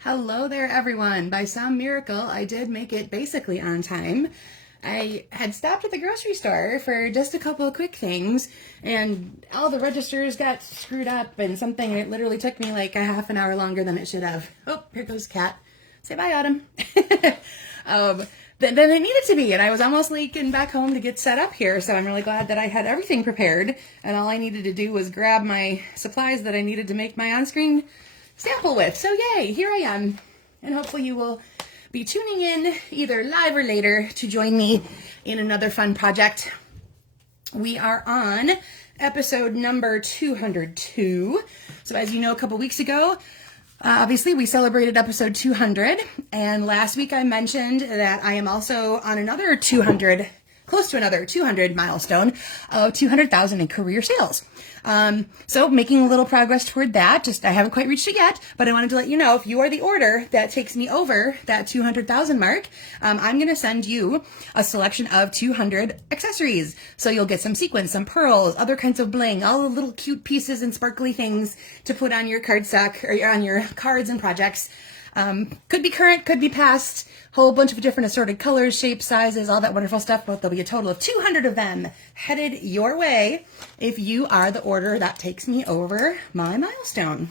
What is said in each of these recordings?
Hello there, everyone. By some miracle, I did make it basically on time. I had stopped at the grocery store for just a couple of quick things, and all the registers got screwed up and something, and it literally took me like a half an hour longer than it should have. Oh, here goes Cat. Say bye, Autumn. Than it needed to be, and I was almost leaking back home to get set up here, so I'm really glad that I had everything prepared, and all I needed to do was grab my supplies that I needed to make my on-screen sample with. So yay, here I am, and hopefully you will be tuning in either live or later to join me in another fun project. We are on episode number 202. So as you know, a couple weeks ago, obviously we celebrated episode 200, and last week I mentioned that I am also on another 200, close to another 200 milestone of 200,000 in career sales. So making a little progress toward that. I haven't quite reached it yet, but I wanted to let you know, if you are the order that takes me over that 200,000 mark, I'm going to send you a selection of 200 accessories. So you'll get some sequins, some pearls, other kinds of bling, all the little cute pieces and sparkly things to put on your cardstock or on your cards and projects. Could be current, could be past, whole bunch of different assorted colors, shapes, sizes, all that wonderful stuff. But there'll be a total of 200 of them headed your way if you are the order that takes me over my milestone.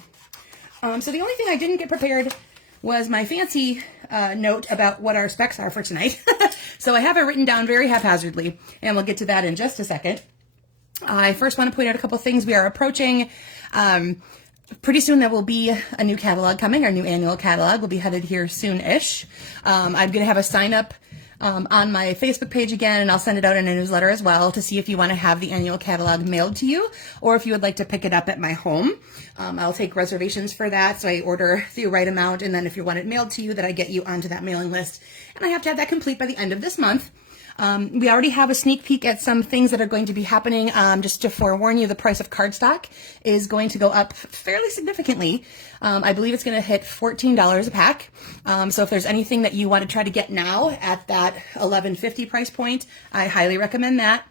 So the only thing I didn't get prepared was my fancy note about what our specs are for tonight. So I have it written down very haphazardly, and we'll get to that in just a second. I first want to point out a couple things. We are approaching pretty soon. There will be a new catalog coming. Our new annual catalog will be headed here soon-ish. I'm going to have a sign up on my Facebook page again, and I'll send it out in a newsletter as well to see if you want to have the annual catalog mailed to you, or if you would like to pick it up at my home. I'll take reservations for that, so I order the right amount, and then if you want it mailed to you, that I get you onto that mailing list. And I have to have that complete by the end of this month. We already have a sneak peek at some things that are going to be happening. Just to forewarn you, the price of cardstock is going to go up fairly significantly. I believe it's going to hit $14 a pack. So if there's anything that you want to try to get now at that $11.50 price point, I highly recommend that.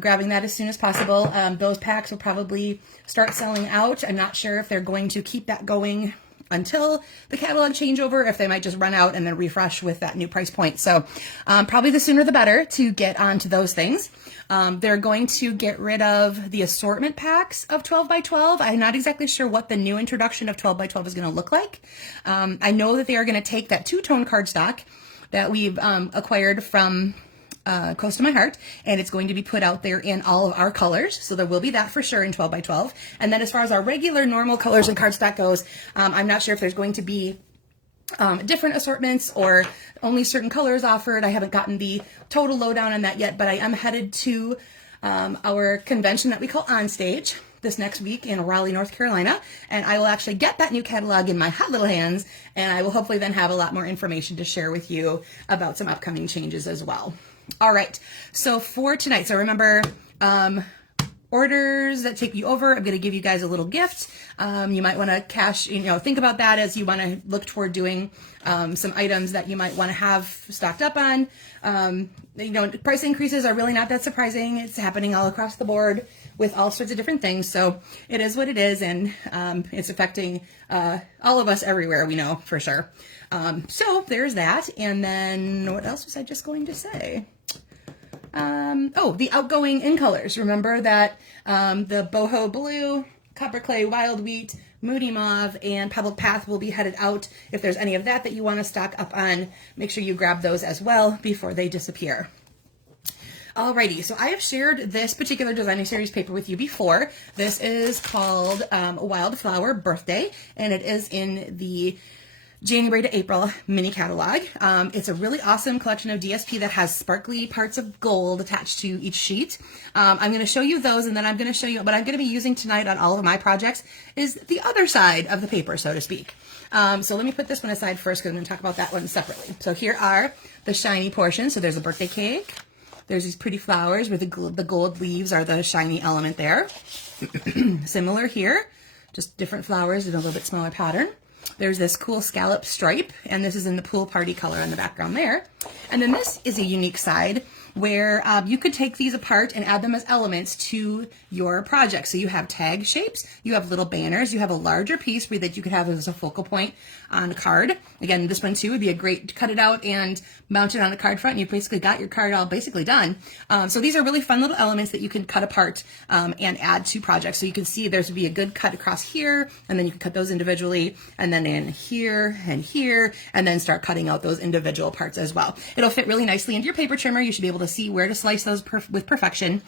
Grabbing that as soon as possible. Those packs will probably start selling out. I'm not sure if they're going to keep that going until the catalog changeover, if they might just run out and then refresh with that new price point. So probably the sooner the better to get onto those things. They're going to get rid of the assortment packs of 12 by 12. I'm not exactly sure what the new introduction of 12 by 12 is going to look like. I know that they are going to take that two-tone cardstock that we've acquired from Close to My Heart, and it's going to be put out there in all of our colors. So there will be that for sure in 12 by 12. And then as far as our regular normal colors and cardstock goes, I'm not sure if there's going to be different assortments or only certain colors offered. I haven't gotten the total lowdown on that yet, but I am headed to our convention that we call Onstage this next week in Raleigh, North Carolina, and I will actually get that new catalog in my hot little hands, and I will hopefully then have a lot more information to share with you about some upcoming changes as well. All right, so for tonight, so remember, orders that take you over, I'm going to give you guys a little gift. You might want to think about that as you want to look toward doing some items that you might want to have stocked up on. Price increases are really not that surprising. It's happening all across the board with all sorts of different things. So it is what it is, and it's affecting all of us everywhere, we know for sure. So there's that. And then what else was I just going to say? The outgoing in colors. Remember that the Boho Blue, Copper Clay, Wild Wheat, Moody Mauve, and Pebbled Path will be headed out. If there's any of that you want to stock up on, make sure you grab those as well before they disappear. Alrighty, so I have shared this particular designing series paper with you before. This is called Wildflower Birthday, and it is in the January to April mini catalog. It's a really awesome collection of DSP that has sparkly parts of gold attached to each sheet. I'm going to show you those, and then I'm going to show you what I'm going to be using tonight on all of my projects is the other side of the paper, so to speak. So let me put this one aside first because I'm going to talk about that one separately. So here are the shiny portions. So there's a birthday cake. There's these pretty flowers where the gold leaves are the shiny element there. Similar here, just different flowers in a little bit smaller pattern. There's this cool scallop stripe, and this is in the pool party color in the background there. And then this is a unique side. where you could take these apart and add them as elements to your project. So you have tag shapes, you have little banners, you have a larger piece that you could have as a focal point on a card. Again, this one too would be a great, cut it out and mount it on a card front, and you basically got your card all basically done. So these are really fun little elements that you can cut apart and add to projects. So you can see there's would be a good cut across here, and then you can cut those individually, and then in here and here, and then start cutting out those individual parts as well. It'll fit really nicely into your paper trimmer. You should be able to see where to slice those with perfection.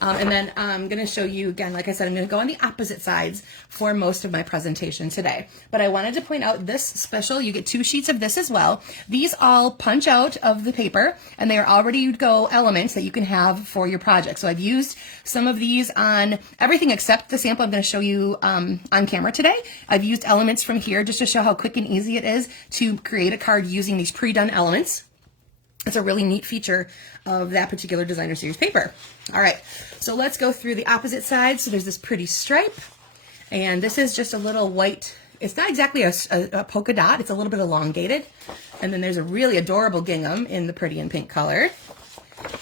And then I'm going to show you again, like I said, I'm going to go on the opposite sides for most of my presentation today. But I wanted to point out this special, you get 2 sheets of this as well. These all punch out of the paper, and they are already to go elements that you can have for your project. So I've used some of these on everything except the sample I'm going to show you on camera today. I've used elements from here just to show how quick and easy it is to create a card using these pre-done elements. It's a really neat feature of that particular designer series paper. All right, so let's go through the opposite side. So there's this pretty stripe, and this is just a little white. It's not exactly a polka dot. It's a little bit elongated. And then there's a really adorable gingham in the pretty and pink color.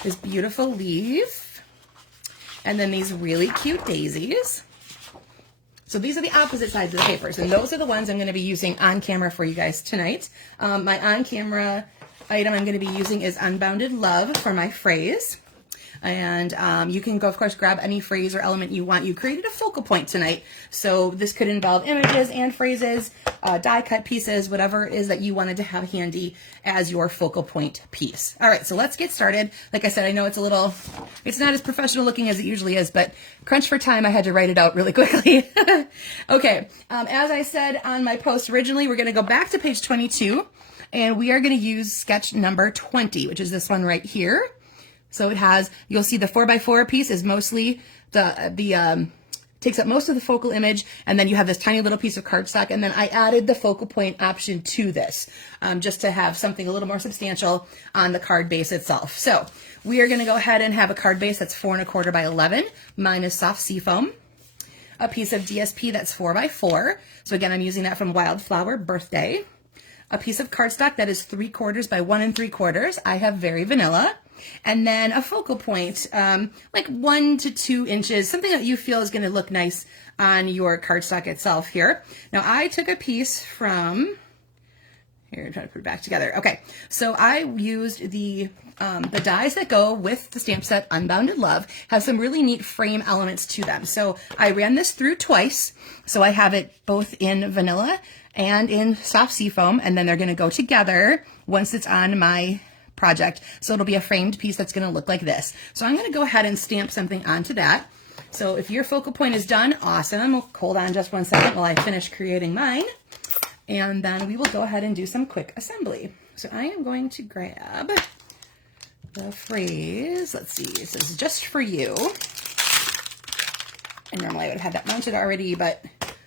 This beautiful leaf. And then these really cute daisies. So these are the opposite sides of the papers, and those are the ones I'm going to be using on camera for you guys tonight. My on-camera item I'm going to be using is Unbounded Love for my phrase. And you can go, of course, grab any phrase or element you want. You created a focal point tonight, so this could involve images and phrases, die cut pieces, whatever it is that you wanted to have handy as your focal point piece. All right, so let's get started. Like I said, I know it's it's not as professional looking as it usually is, but crunch for time, I had to write it out really quickly. Okay, as I said on my post originally, we're going to go back to page 22, and we are going to use sketch number 20, which is this one right here. So it has, you'll see the 4x4 piece is mostly takes up most of the focal image, and then you have this tiny little piece of cardstock, and then I added the focal point option to this just to have something a little more substantial on the card base itself. So we are going to go ahead and have a card base that's 4 1/4 by 11. Mine is soft seafoam. A piece of DSP that's 4x4. So again, I'm using that from Wildflower Birthday. A piece of cardstock that is 3/4 by 1 3/4. I have Very Vanilla. And then a focal point, like 1 to 2 inches, something that you feel is going to look nice on your cardstock itself here. Now I took a piece from, here, I'm trying to put it back together. Okay, so I used the dies that go with the stamp set Unbounded Love, have some really neat frame elements to them. So I ran this through twice, so I have it both in vanilla and in soft seafoam, and then they're going to go together once it's on my project. So it'll be a framed piece that's going to look like this. So I'm going to go ahead and stamp something onto that. So if your focal point is done, awesome. Hold on just 1 second while I finish creating mine. And then we will go ahead and do some quick assembly. So I am going to grab the phrase. Let's see, this is just for you. And normally I would have had that mounted already, but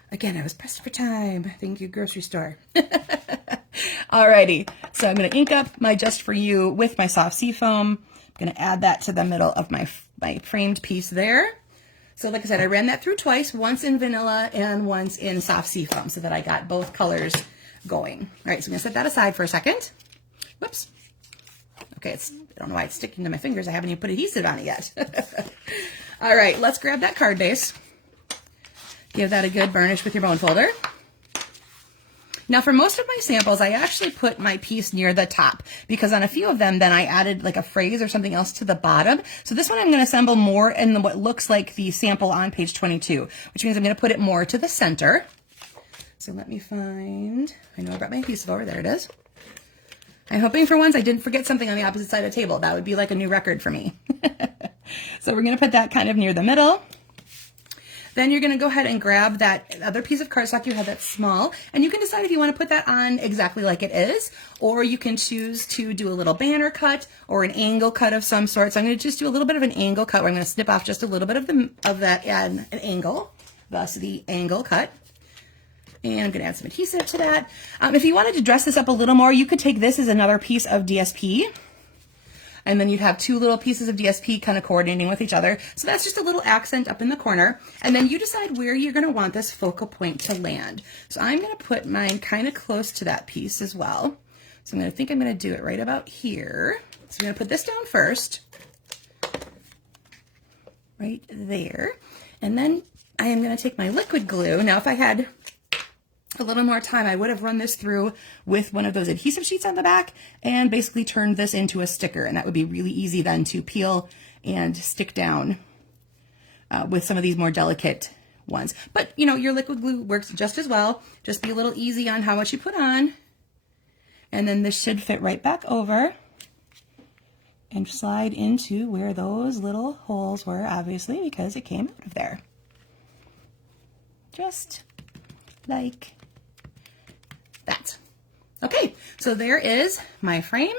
again, I was pressed for time. Thank you, grocery store. Alrighty, so I'm going to ink up my Just For You with my soft seafoam. I'm going to add that to the middle of my framed piece there. So like I said, I ran that through twice, once in vanilla and once in soft seafoam, so that I got both colors going. All right, so I'm going to set that aside for a second. Whoops. Okay, I don't know why it's sticking to my fingers. I haven't even put adhesive on it yet. All right, let's grab that card base. Give that a good burnish with your bone folder. Now for most of my samples, I actually put my piece near the top, because on a few of them, then I added like a phrase or something else to the bottom. So this one I'm going to assemble more in what looks like the sample on page 22, which means I'm going to put it more to the center. So let me find, I know I brought my adhesive over, there it is. I'm hoping for once I didn't forget something on the opposite side of the table. That would be like a new record for me. So we're going to put that kind of near the middle. Then you're going to go ahead and grab that other piece of cardstock you have that's small, and you can decide if you want to put that on exactly like it is, or you can choose to do a little banner cut or an angle cut of some sort. So I'm going to just do a little bit of an angle cut where I'm going to snip off just a little bit of that at an angle, thus the angle cut. And I'm going to add some adhesive to that. If you wanted to dress this up a little more, you could take this as another piece of DSP. And then you'd have 2 little pieces of DSP kind of coordinating with each other. So that's just a little accent up in the corner. And then you decide where you're going to want this focal point to land. So I'm going to put mine kind of close to that piece as well. So I'm going to do it right about here. So I'm going to put this down first. right there. And then I am going to take my liquid glue. Now, if I had a little more time, I would have run this through with one of those adhesive sheets on the back and basically turned this into a sticker. And that would be really easy then to peel and stick down with some of these more delicate ones. But, you know, your liquid glue works just as well. Just be a little easy on how much you put on. And then this should fit right back over and slide into where those little holes were, obviously, because it came out of there. Just like that. Okay, so there is my frame,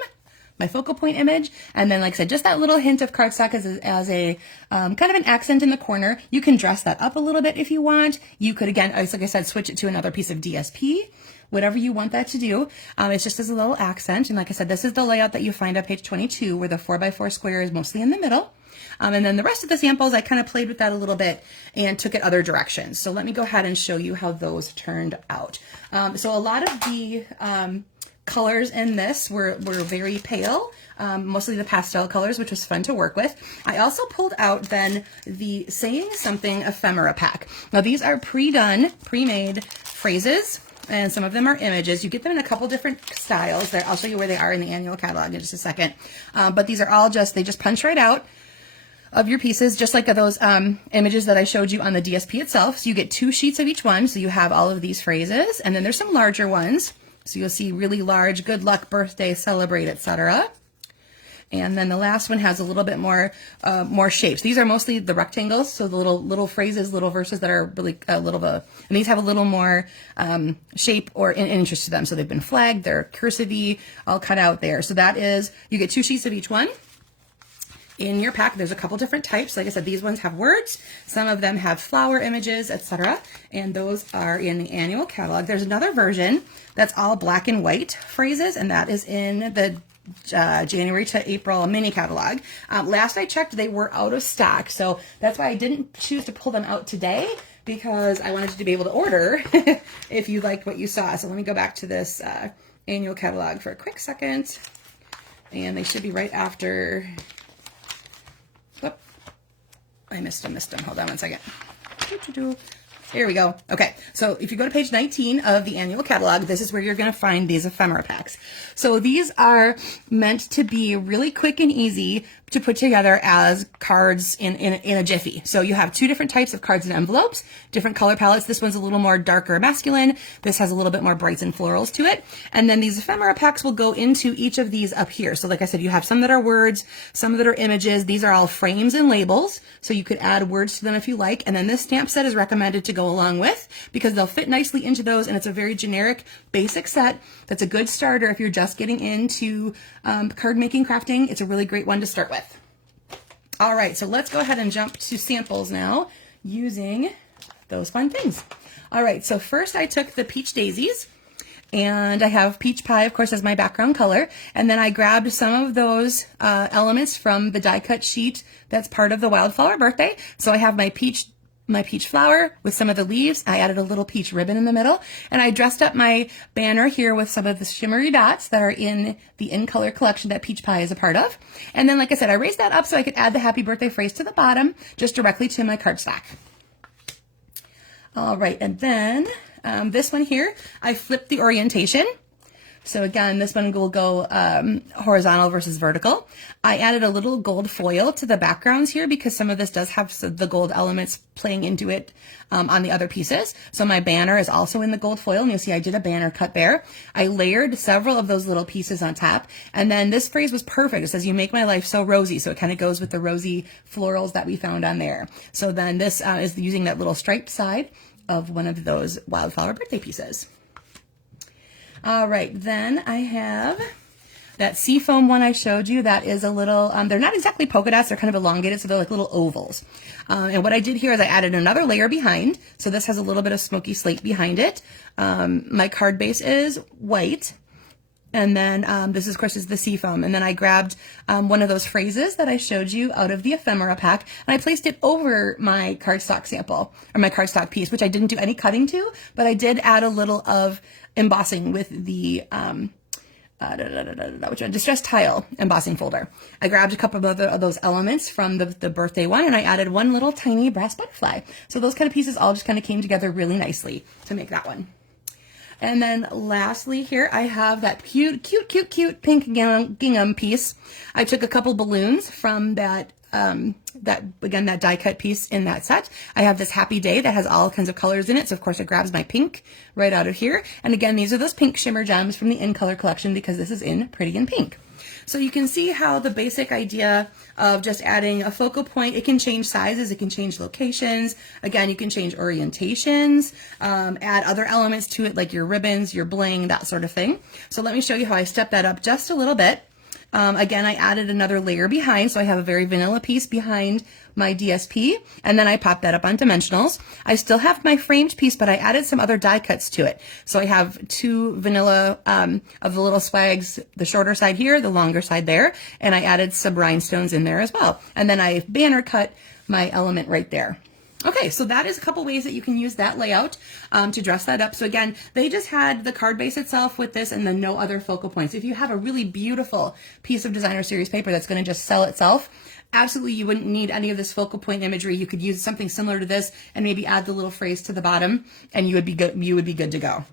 my focal point image, and then, like I said, just that little hint of cardstock as a kind of an accent in the corner. You can dress that up a little bit if you want. You could, again, like I said, switch it to another piece of DSP, whatever you want that to do. It's just as a little accent. And like I said, this is the layout that you find on page 22, where the 4x4 square is mostly in the middle. And then the rest of the samples, I kind of played with that a little bit and took it other directions. So let me go ahead and show you how those turned out. So a lot of the colors in this were very pale, mostly the pastel colors, which was fun to work with. I also pulled out then the Saying Something ephemera pack. Now these are pre-done, pre-made phrases, and some of them are images. You get them in a couple different styles. There, I'll show you where they are in the annual catalog in just a second. But these are all they just punch right out of your pieces, just like those images that I showed you on the DSP itself. So you get 2 sheets of each one. So you have all of these phrases, and then there's some larger ones. So you'll see really large, good luck, birthday, celebrate, etc. And then the last one has a little bit more shapes. These are mostly the rectangles, so the little phrases, little verses that are really and these have a little more shape or interest to them. So they've been flagged, they're cursive-y, all cut out there. So that is, you get 2 sheets of each one. In your pack, there's a couple different types. Like I said, these ones have words. Some of them have flower images, etc. And those are in the annual catalog. There's another version that's all black and white phrases, and that is in the January to April mini catalog. Last I checked, they were out of stock. So that's why I didn't choose to pull them out today, because I wanted you to be able to order if you liked what you saw. So let me go back to this annual catalog for a quick second. And they should be right after... Whoop. I missed them. Hold on one second. Here we go. Okay, so if you go to page 19 of the annual catalog, this is where you're going to find these ephemera packs. So these are meant to be really quick and easy to put together as cards in a jiffy. So you have 2 different types of cards and envelopes, different color palettes. This one's a little more darker masculine. This has a little bit more brights and florals to it. And then these ephemera packs will go into each of these up here. So like I said, you have some that are words, some that are images. These are all frames and labels. So you could add words to them if you like. And then this stamp set is recommended to go along with, because they'll fit nicely into those. And it's a very generic, basic set that's a good starter if you're just getting into card making, crafting. It's a really great one to start with. All right, so let's go ahead and jump to samples now using those fun things. All right, so first I took the Peach Daisies, and I have peach pie, of course, as my background color. And then I grabbed some of those elements from the die cut sheet that's part of the Wildflower Birthday. So I have my peach flower with some of the leaves. I added a little peach ribbon in the middle, and I dressed up my banner here with some of the shimmery dots that are in the In Color collection that Peach Pie is a part of. And then, like I said, I raised that up so I could add the happy birthday phrase to the bottom, just directly to my cardstock. All right, and then this one here, I flipped the orientation. So again, this one will go horizontal versus vertical. I added a little gold foil to the backgrounds here because some of this does have the gold elements playing into it on the other pieces. So my banner is also in the gold foil, and you'll see I did a banner cut there. I layered several of those little pieces on top, and then this phrase was perfect. It says, "You make my life so rosy," so it kind of goes with the rosy florals that we found on there. So then this is using that little striped side of one of those Wildflower Birthday pieces. All right, then I have that seafoam one I showed you. That is a little, they're not exactly polka dots, they're kind of elongated, so they're like little ovals. And what I did here is I added another layer behind. So this has a little bit of smoky slate behind it. My card base is white. And then this, of course, is the seafoam. And then I grabbed one of those phrases that I showed you out of the ephemera pack, and I placed it over my cardstock sample, or my cardstock piece, which I didn't do any cutting to, but I did add a little of embossing with the which one? Distressed Tile embossing folder. I grabbed a couple of those elements from the birthday one, and I added one little tiny brass butterfly. So those kind of pieces all just kind of came together really nicely to make that one. And then lastly here, I have that cute pink gingham piece. I took a couple balloons from that that die cut piece in that set. I have this happy day that has all kinds of colors in it. So of course it grabs my pink right out of here. And again, these are those pink shimmer gems from the In Color collection because this is in Pretty in Pink. So you can see how the basic idea of just adding a focal point, it can change sizes, it can change locations. Again, you can change orientations, add other elements to it like your ribbons, your bling, that sort of thing. So let me show you how I step that up just a little bit. Again, I added another layer behind, so I have a very vanilla piece behind my DSP, and then I popped that up on dimensionals. I still have my framed piece, but I added some other die cuts to it. So I have two vanilla of the little swags, the shorter side here, the longer side there, and I added some rhinestones in there as well. And then I banner cut my element right there. Okay, so that is a couple ways that you can use that layout to dress that up. So again, they just had the card base itself with this and then no other focal points. If you have a really beautiful piece of designer series paper that's going to just sell itself, absolutely you wouldn't need any of this focal point imagery. You could use something similar to this and maybe add the little phrase to the bottom and you would be good to go.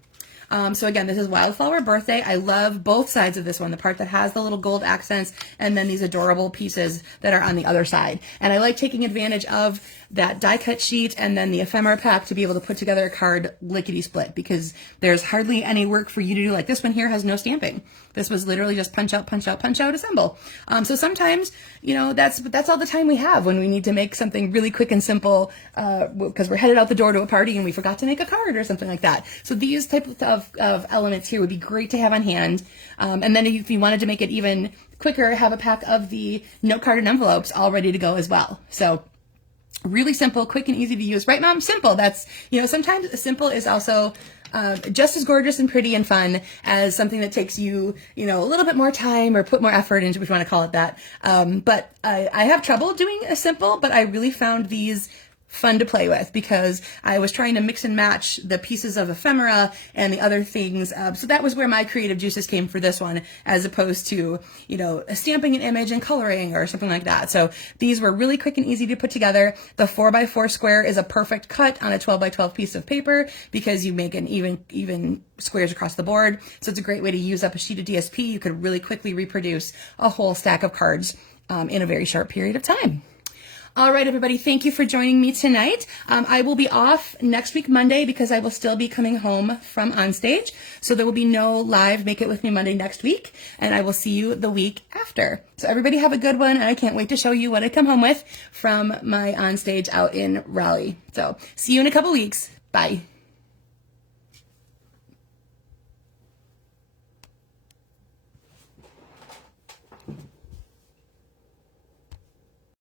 So again, this is Wildflower Birthday. I love both sides of this one, the part that has the little gold accents and then these adorable pieces that are on the other side. And I like taking advantage of that die cut sheet and then the ephemera pack to be able to put together a card lickety split because there's hardly any work for you to do. Like this one here has no stamping. This was literally just punch out, assemble. So sometimes, you know, that's all the time we have when we need to make something really quick and simple because we're headed out the door to a party and we forgot to make a card or something like that. So these types of elements here would be great to have on hand. And then if you wanted to make it even quicker, have a pack of the note card and envelopes all ready to go as well. So really simple, quick and easy to use. Right, Mom? Simple. That's, you know, sometimes simple is also just as gorgeous and pretty and fun as something that takes you, you know, a little bit more time or put more effort into, if you want to call it that. But I have trouble doing a simple, but I really found these fun to play with because I was trying to mix and match the pieces of ephemera and the other things. So that was where my creative juices came for this one, as opposed to, you know, stamping an image and coloring or something like that. So these were really quick and easy to put together. The 4x4 square is a perfect cut on a 12x12 piece of paper because you make an even squares across the board. So it's a great way to use up a sheet of DSP. You could really quickly reproduce a whole stack of cards in a very short period of time. All right, everybody, thank you for joining me tonight. I will be off next week, Monday, because I will still be coming home from Onstage. So there will be no live Make It With Me Monday next week, and I will see you the week after. So everybody have a good one, and I can't wait to show you what I come home with from my Onstage out in Raleigh. So see you in a couple weeks. Bye.